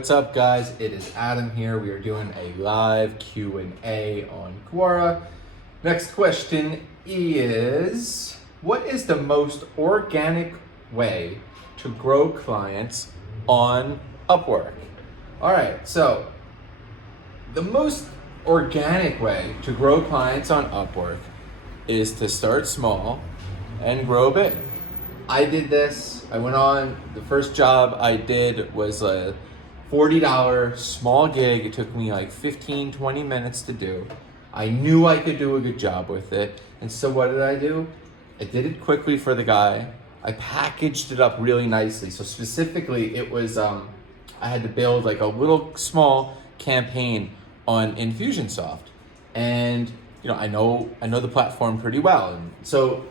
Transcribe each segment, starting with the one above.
What's up, guys? It is Adam here. We are doing a live Q&A on Quora. Next question is, what is the most organic way to grow clients on Upwork? All right, so the most organic way to grow clients on Upwork is to start small and grow big. I did this. I went on, the first job I did was a $40 small gig. It took me like 15, 20 minutes to do. I knew I could do a good job with it. And so what did I do? I did it quickly for the guy. I packaged it up really nicely. So specifically it was, I had to build like a little small campaign on Infusionsoft. And I know the platform pretty well. And so,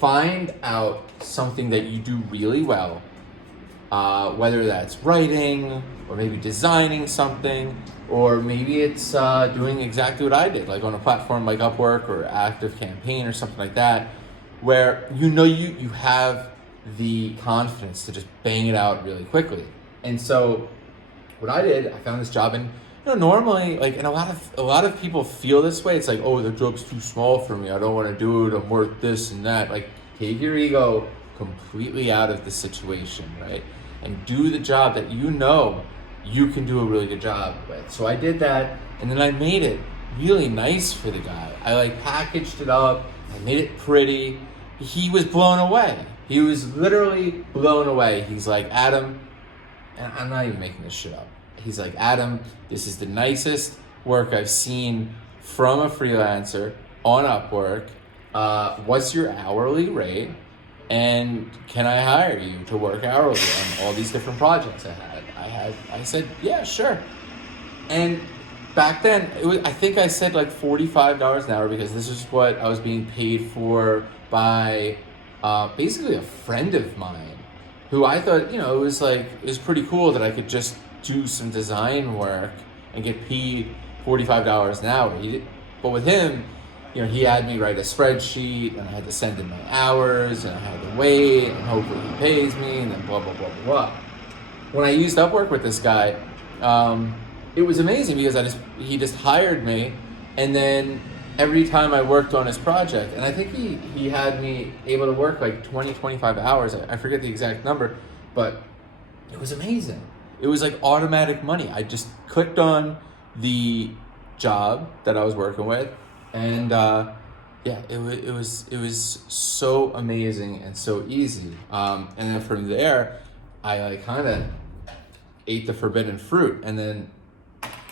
find out something that you do really well, whether that's writing or maybe designing something, or maybe it's doing exactly what I did, like on a platform like Upwork or ActiveCampaign or something like that, where you have the confidence to just bang it out really quickly. And so what I did, I found this job, and normally, and a lot of people feel this way. It's like, oh, the job's too small for me. I don't want to do it. I'm worth this and that. Like, take your ego completely out of the situation, right? And do the job that you can do a really good job with. So I did that, and then I made it really nice for the guy. I packaged it up. I made it pretty. He was blown away. He was literally blown away. He's like, Adam, and I'm not even making this shit up. He's like, Adam, this is the nicest work I've seen from a freelancer on Upwork. What's your hourly rate? And can I hire you to work hourly on all these different projects I said, yeah, sure. And back then, I think I said like $45 an hour because this is what I was being paid for by basically a friend of mine who I thought, it was pretty cool that I could just do some design work and get paid $45 an hour. But with him, he had me write a spreadsheet, and I had to send in my hours, and I had to wait, and hopefully he pays me, and then blah, blah, blah, blah, blah. When I used Upwork with this guy, it was amazing because he just hired me, and then every time I worked on his project, and I think he had me able to work like 20, 25 hours. I forget the exact number, but it was amazing. It was like automatic money. I just clicked on the job that I was working with, and it was so amazing and so easy. And then from there, I kind of ate the forbidden fruit, and then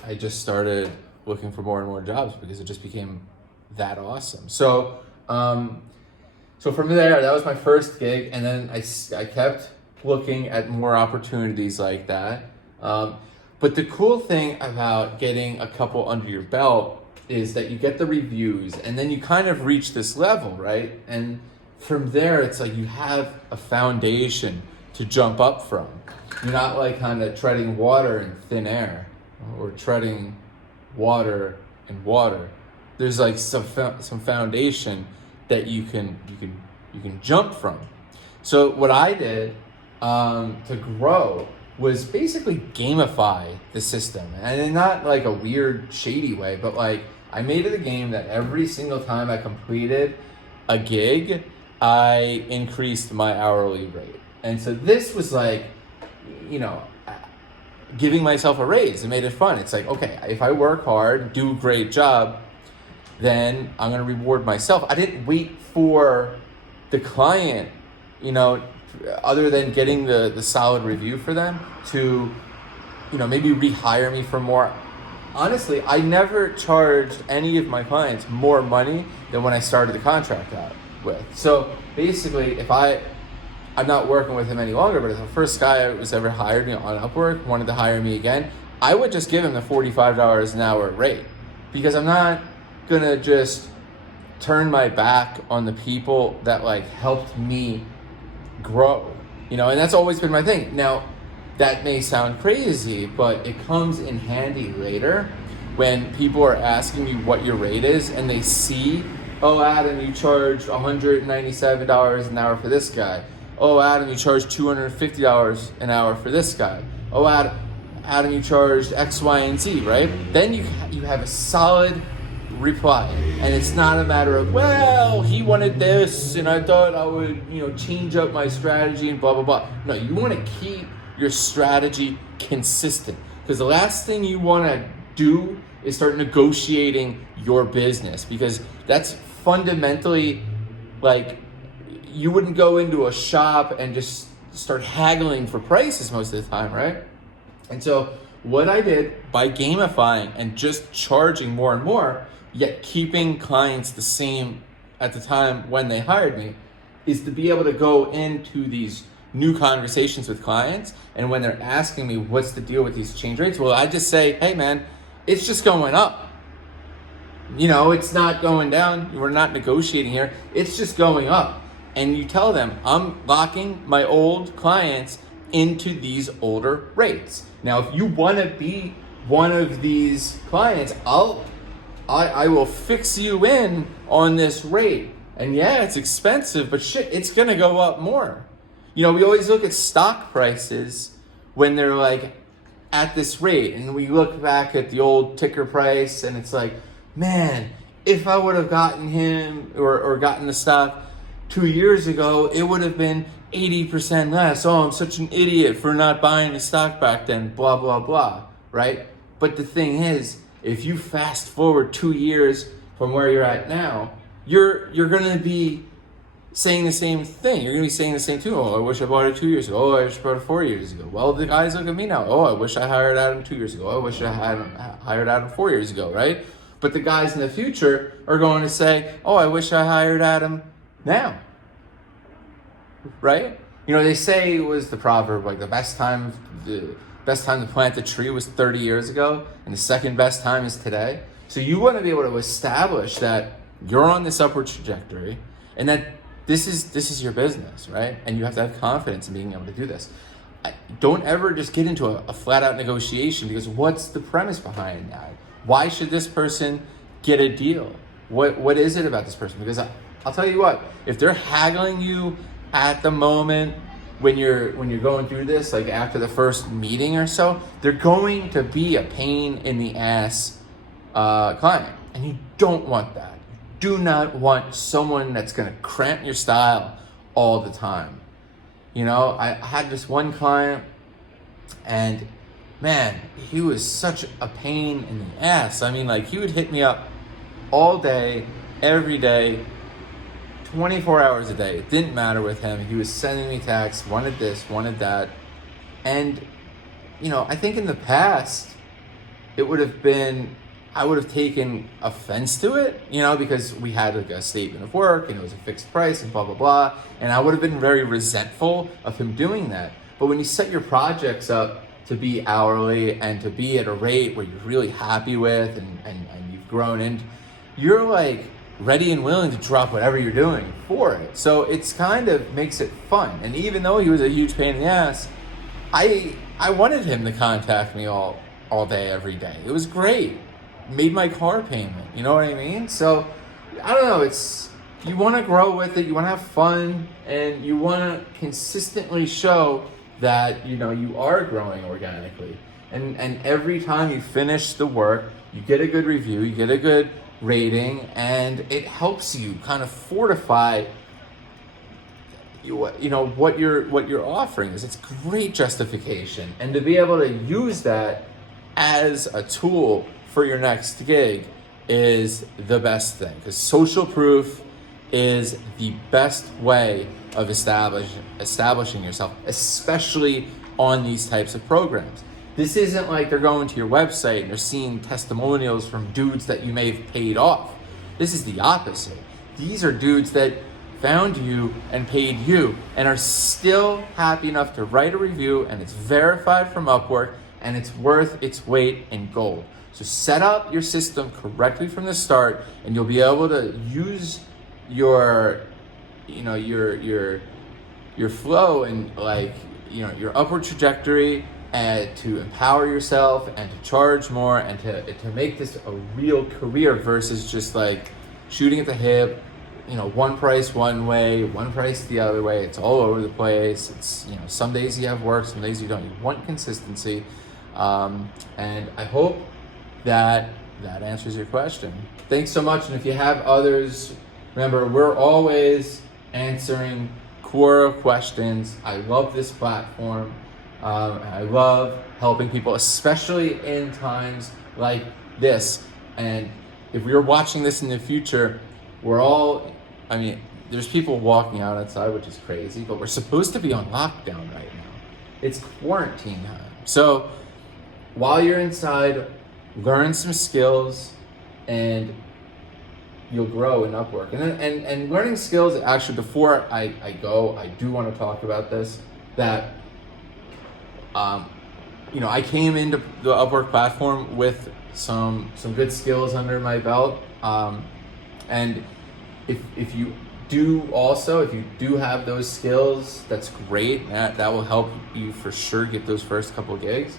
I just started looking for more and more jobs because it just became that awesome. So from there, that was my first gig, and then I kept looking at more opportunities like that. But the cool thing about getting a couple under your belt is that you get the reviews, and then you kind of reach this level, right? And from there, it's like you have a foundation to jump up from. You're not like kind of treading water in thin air or treading water in water. There's like some foundation that you can jump from. So what I did to grow was basically gamify the system, and in not like a weird shady way, but like I made it a game that every single time I completed a gig, I increased my hourly rate. And so this was like, giving myself a raise. It made it fun. It's like, okay, if I work hard, do a great job, then I'm gonna reward myself. I didn't wait for the client, other than getting the solid review for them to, maybe rehire me for more. Honestly, I never charged any of my clients more money than when I started the contract out with. So basically, if I'm not working with him any longer, but if the first guy who was ever hired me on Upwork wanted to hire me again, I would just give him the $45 an hour rate, because I'm not gonna just turn my back on the people that helped me grow, and that's always been my thing. Now, that may sound crazy, but it comes in handy later when people are asking you what your rate is, and they see, oh, Adam, you charged $197 an hour for this guy. Oh, Adam, you charge $250 an hour for this guy. Oh, Adam, Adam, you charged X, Y, and Z, right? Then you have a solid reply, and it's not a matter of, well, he wanted this and I thought I would change up my strategy and blah blah blah. No, you want to keep your strategy consistent, because the last thing you want to do is start negotiating your business, because that's fundamentally like, you wouldn't go into a shop and just start haggling for prices most of the time, right? And so what I did by gamifying and just charging more and more, yet keeping clients the same at the time when they hired me, is to be able to go into these new conversations with clients, and when they're asking me what's the deal with these exchange rates, well, I just say, hey man, it's just going up. It's not going down. We're not negotiating here. It's just going up. And you tell them, I'm locking my old clients into these older rates. Now, if you want to be one of these clients, I will fix you in on this rate. And yeah, it's expensive, but shit, it's going to go up more. We always look at stock prices when they're like at this rate, and we look back at the old ticker price, and it's like, man, if I would have gotten him or gotten the stock 2 years ago, it would have been 80% less. Oh, I'm such an idiot for not buying the stock back then, blah, blah, blah, right? But the thing is, if you fast forward 2 years from where you're at now, you're going to be saying the same thing. You're going to be saying the same thing. Oh, I wish I bought it 2 years ago. Oh, I wish I bought it 4 years ago. Well, the guys look at me now. Oh, I wish I hired Adam 2 years ago. Oh, I wish I had hired Adam 4 years ago, right? But the guys in the future are going to say, oh, I wish I hired Adam now, right? They say, it was the proverb, like the best time to plant a tree was 30 years ago, and the second best time is today. So you want to be able to establish that you're on this upward trajectory, and that this is your business, right? And you have to have confidence in being able to do this. Don't ever just get into a flat out negotiation, because what's the premise behind that? Why should this person get a deal? What is it about this person? Because I'll tell you what, if they're haggling you at the moment when you're going through this, like after the first meeting or so, they're going to be a pain in the ass client, and you don't want that. You do not want someone that's going to cramp your style all the time. I had this one client, and man, he was such a pain in the ass. I mean, like, he would hit me up all day, every day, 24 hours a day. It didn't matter with him. He was sending me texts, wanted this, wanted that. And, I think in the past, I would have taken offense to it, because we had like a statement of work and it was a fixed price and blah, blah, blah. And I would have been very resentful of him doing that. But when you set your projects up to be hourly and to be at a rate where you're really happy with and you've grown in, you're like ready and willing to drop whatever you're doing for it. So it's kind of makes it fun. And even though he was a huge pain in the ass, I wanted him to contact me all day, every day. It was great. Made my car payment, you know what I mean? So I don't know, you want to grow with it, you want to have fun, and you want to consistently show that you are growing organically. And every time you finish the work, you get a good review, you get a good rating, and it helps you kind of fortify what you're offering. It's great justification, and to be able to use that as a tool for your next gig is the best thing, because social proof is the best way of establishing yourself, especially on these types of programs. This isn't like they're going to your website and they're seeing testimonials from dudes that you may have paid off. This is the opposite. These are dudes that found you and paid you and are still happy enough to write a review, and it's verified from Upwork, and it's worth its weight in gold. So set up your system correctly from the start, and you'll be able to use your flow and your upward trajectory to empower yourself and to charge more and to make this a real career versus just like shooting at the hip. One price one way, one price the other way. It's all over the place. It's some days you have work, some days you don't. You want consistency. And I hope that answers your question. Thanks so much. And if you have others, remember, we're always answering Quora questions. I love this platform. I love helping people, especially in times like this. And if we were watching this in the future, there's people walking out outside, which is crazy, but we're supposed to be on lockdown right now. It's quarantine time. So while you're inside, learn some skills and you'll grow in Upwork. And learning skills, actually, before I go, I do want to talk about this, that I came into the Upwork platform with some good skills under my belt. And if you do have those skills, that's great. That will help you for sure get those first couple of gigs.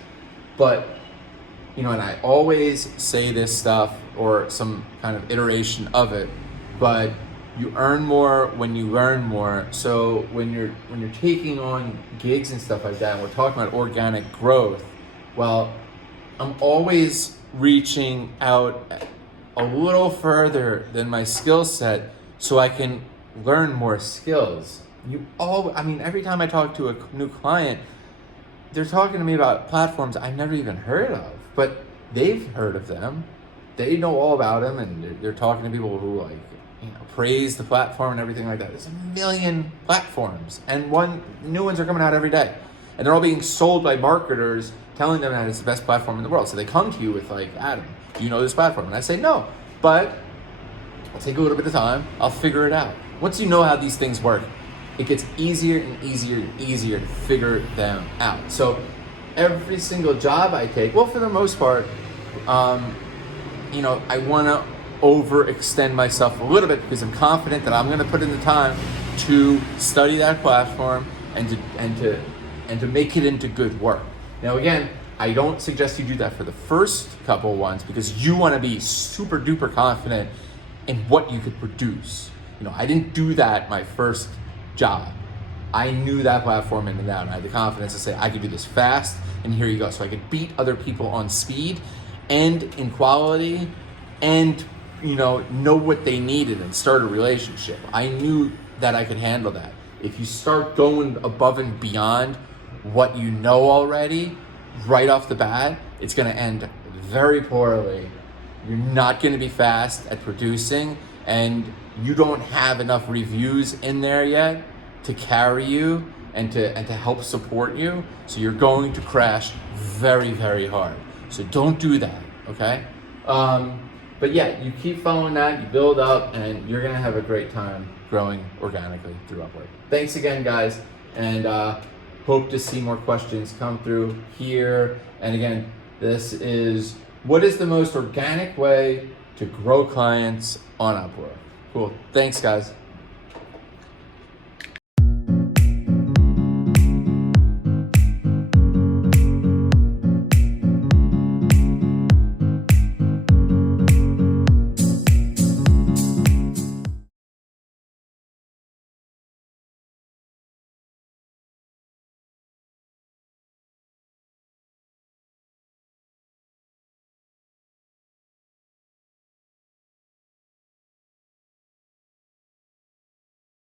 But and I always say this stuff or some kind of iteration of it, but you earn more when you learn more. So when you're taking on gigs and stuff like that, and we're talking about organic growth, well, I'm always reaching out a little further than my skill set so I can learn more skills. Every time I talk to a new client, they're talking to me about platforms I've never even heard of, but they've heard of them. They know all about them, and they're talking to people who praise the platform and everything like that. There's a million platforms, and new ones are coming out every day, and they're all being sold by marketers telling them that it's the best platform in the world. So they come to you with Adam, do you know this platform? And I say no, but I'll take a little bit of time. I'll figure it out. Once you know how these things work, it gets easier and easier and easier to figure them out. So every single job I take, well, for the most part, I want to overextend myself a little bit because I'm confident that I'm going to put in the time to study that platform and to make it into good work. Now, again, I don't suggest you do that for the first couple ones because you want to be super duper confident in what you could produce. I didn't do that my first job. I knew that platform in and out, and I had the confidence to say I could do this fast, and here you go. So I could beat other people on speed and in quality and know what they needed and start a relationship. I knew that I could handle that. If you start going above and beyond what you know already right off the bat, it's going to end very poorly. You're not going to be fast at producing, and you don't have enough reviews in there yet to carry you and to help support you. So you're going to crash very, very hard. So don't do that, okay? But yeah, you keep following that, you build up, and you're gonna have a great time growing organically through Upwork. Thanks again, guys, and hope to see more questions come through here. And again, this is, what is the most organic way to grow clients on Upwork? Cool. Thanks, guys.